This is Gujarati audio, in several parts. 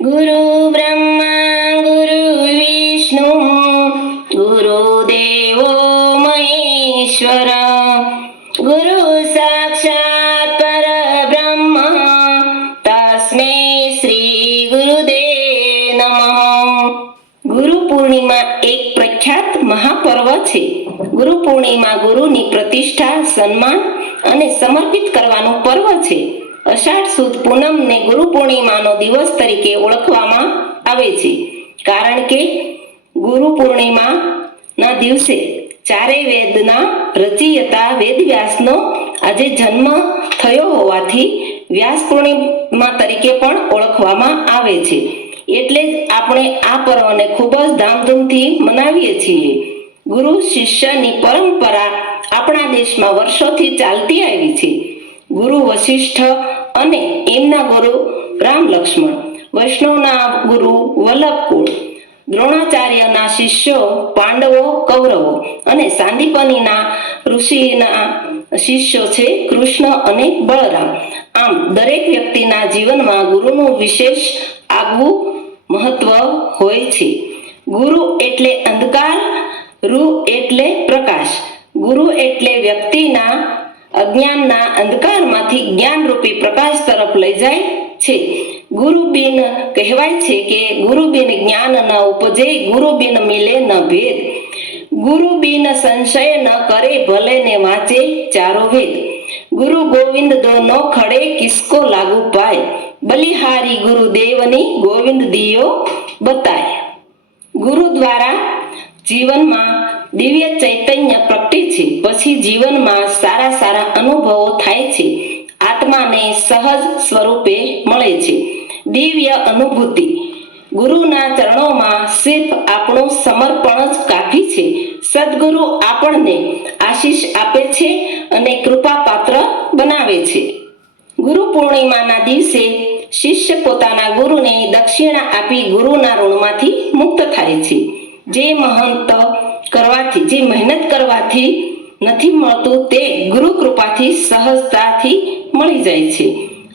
गुरु ब्रह्मा गुरु विष्णु गुरुदेवो महेश्वर गुरु साक्षात् परब्रह्म तस्मै श्री गुरुदेव नमः। गुरु पूर्णिमा एक प्रख्यात महापर्व છે। ગુરુ પૂર્ણિમા ગુરુની પ્રતિષ્ઠા, સન્માન અને સમર્પિત કરવાનું પર્વ છે। અષાઢ સુદ પૂનમને ગુરુ પૂર્ણિમાનો દિવસ તરીકે ઓળખવામાં આવે છે, કારણ કે ગુરુ પૂર્ણિમાના દિવસે ચારેય વેદના રચયિતા વેદવ્યાસનો આજે જન્મ થયો હોવાથી વ્યાસ પૂર્ણિમા તરીકે પણ ઓળખવામાં આવે છે। એટલે જ આપણે આ પર્વને ખૂબ જ ધામધૂમથી મનાવીએ છીએ। ગુરુ શિષ્યની પરંપરા આપણા દેશમાં વર્ષોથી ચાલતી આવી છે। ગુરુ વશિષ્ઠ અને એમના ગુરુ રામ લક્ષ્મણ, વૈષ્ણવના ગુરુ વલ્લભકુળ, દ્રોણાચાર્યના શિષ્યો પાંડવો કૌરવો અને સાંદીપનીના ઋષિના શિષ્યો છે કૃષ્ણ અને બળરામ। આમ દરેક વ્યક્તિના જીવનમાં ગુરુનું વિશેષ આગવું મહત્વ હોય છે। ગુરુ એટલે અંધકાર, રૂ એટલે પ્રકાશ। ગુરુ એટલે વ્યક્તિના અજ્ઞાનના અંધકારમાંથી જ્ઞાનરૂપી પ્રકાશ તરફ લઈ જાય છે। ગુરુ બિન કહેવાય છે કે ગુરુ બિન જ્ઞાન ન ઉપજે, ગુરુ બિન મિલે ન ભેદ, ગુરુ બિન સંશય ન કરે ભલે ને વાંચે ચારો વેદ, ગુરુ ગોવિંદ દો નો ખડે કિસકો લાગુ પાય, બલિહારી ગુરુદેવની ગોવિંદ દિયો બતાય। ગુરુ દ્વારા જીવનમાં દિવ્ય ચૈતન્ય પ્રગટે છે, પછી જીવનમાં સારા સારા અનુભવો થાય છે, આત્માને સહજ સ્વરૂપે મળે છે દિવ્ય અનુભૂતિ। ગુરુના ચરણોમાં સિર્ફ આપણું સમર્પણ જ કાફી છે। સદગુરુ આપણને આશીષ આપે છે અને કૃપા પાત્ર બનાવે છે। ગુરુ પૂર્ણિમાના દિવસે શિષ્ય પોતાના ગુરુને દક્ષિણા આપી ગુરુના ઋણમાંથી મુક્ત થાય છે। જે મહેનત કરવાથી નથી મળતું તે ગુરુ કૃપાથી સહજતાથી મળી જાય છે।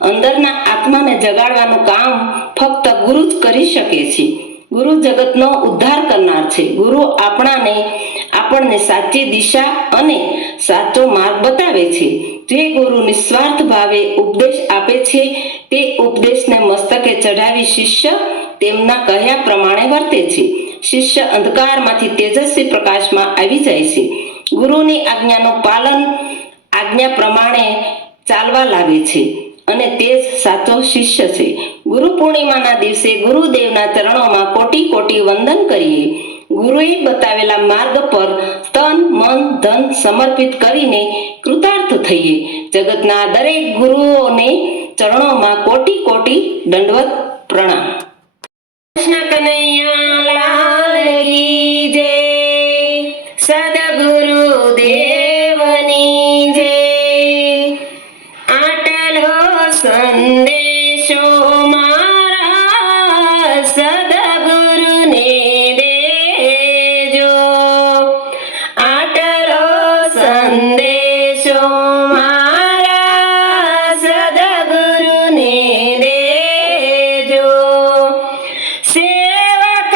અંદરના આત્માને જગાડવાનું કામ ફક્ત ગુરુ જ કરી શકે છે। ગુરુ જગતનો ઉદ્ધાર કરનાર છે। ગુરુ આપણને સાચી દિશા અને સાચો માર્ગ બતાવે છે। જે ગુરુ નિસ્વાર્થ ભાવે ઉપદેશ આપે છે તે ઉપદેશને મસ્તકે ચઢાવી શિષ્ય તેમના કહ્યા પ્રમાણે વર્તે છે। શિષ્ય અંધકારમાંથી તેજસ્વી પ્રકાશમાં આવી જાય છે। ગુરુની આજ્ઞાનું પાલન, આજ્ઞા પ્રમાણે ચાલવા લાગે છે અને તે જ સાચો શિષ્ય છે। ગુરુ પૂર્ણિમાના દિવસે ગુરુદેવના ચરણોમાં કોટી કોટી વંદન કરીએ। ગુરુએ બતાવેલા માર્ગ પર તન મન ધન સમર્પિત કરીને કૃતાર્થ થઈએ। જગતના દરેક ગુરુઓને ચરણોમાં કોટી કોટી દંડવત પ્રણામ। કૃષ્ણ કનૈયા લાલ કી જય, સદગુરુ દેવની જય। આટલો સંદેશો મારા સદગુરુને દેજો, આટલો સંદેશો મારા સદગુરુને દેજો। સેવક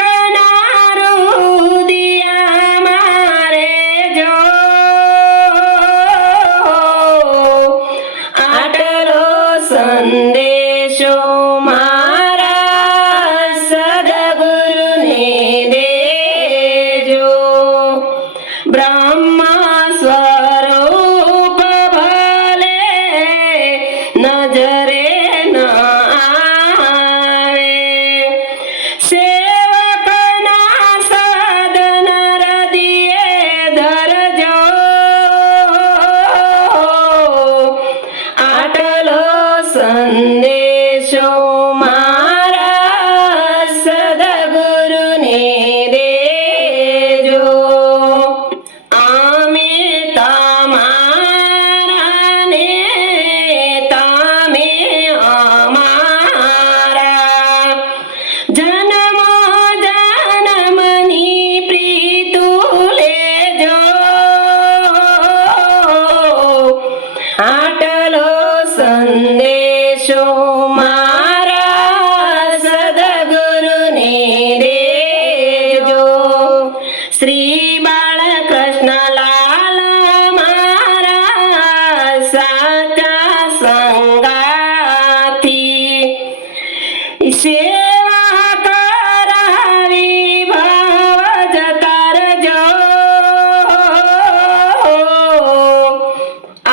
સેવા કરાવી ભાવ જતા રજો.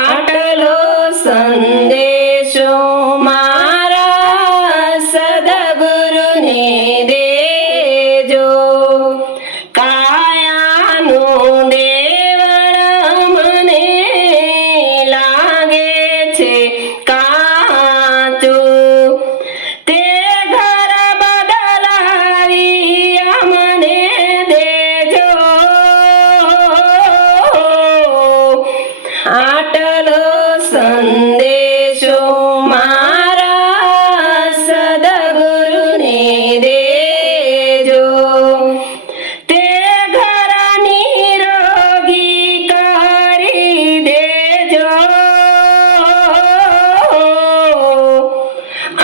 આટલો સંદેશો મારા સદગુરુને દેજો. કાયાનું દેવળ મને લાગે છે કાચું. તે ઘર બદલાવી અમને દેજો. આટલો સંદેશો મારા સદગુરુને દેજો. તે ઘર નિરોગી કરી દેજો.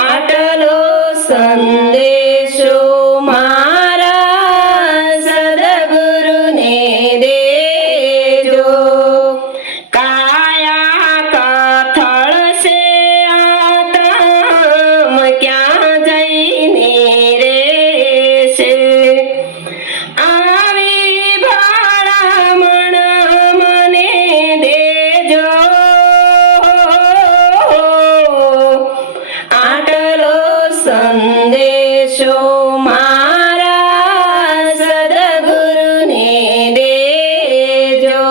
આટલો સંદેશો મારા સદગુરુને દેજો. કાયા કથળ છે આતમ ક્યાં જઈને રહેશે. આવી ભલામણ મને દેજો. આટલો સંદેશો મારા સદગુરુને દેજો.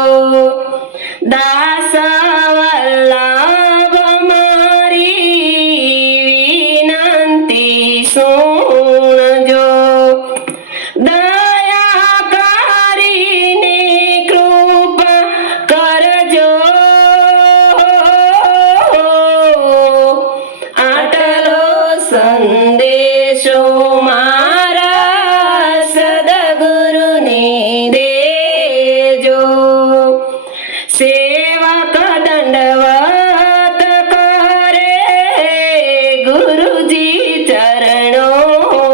દાસ વલ્લભ મારી વિનંતી સુણજો. દયા કરીને કૃપા કરજો. આટલો સંદેશો મારા સદગુરુને દેજો. સેવક દંડવત કરે ગુરુજી ચરણોમાં.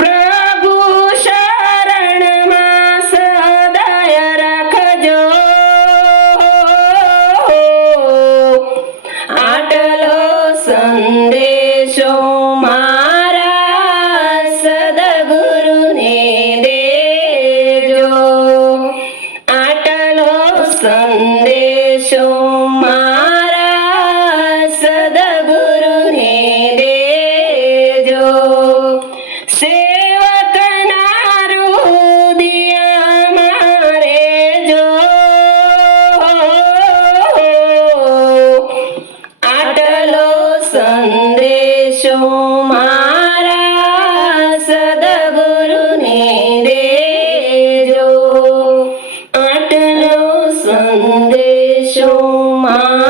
પ્રભુ શરણમાં સદય રાખજો. આટલો સંદેશો મારા સદગુરુને દેજો. આટલો સંદેશો મારા સદગુરુને દેજો. સેવકના રુદિયામાં રહેજો. આટલો સંદેશો મારા સદગુરુને દેજો. આટલો સંદેશો મારા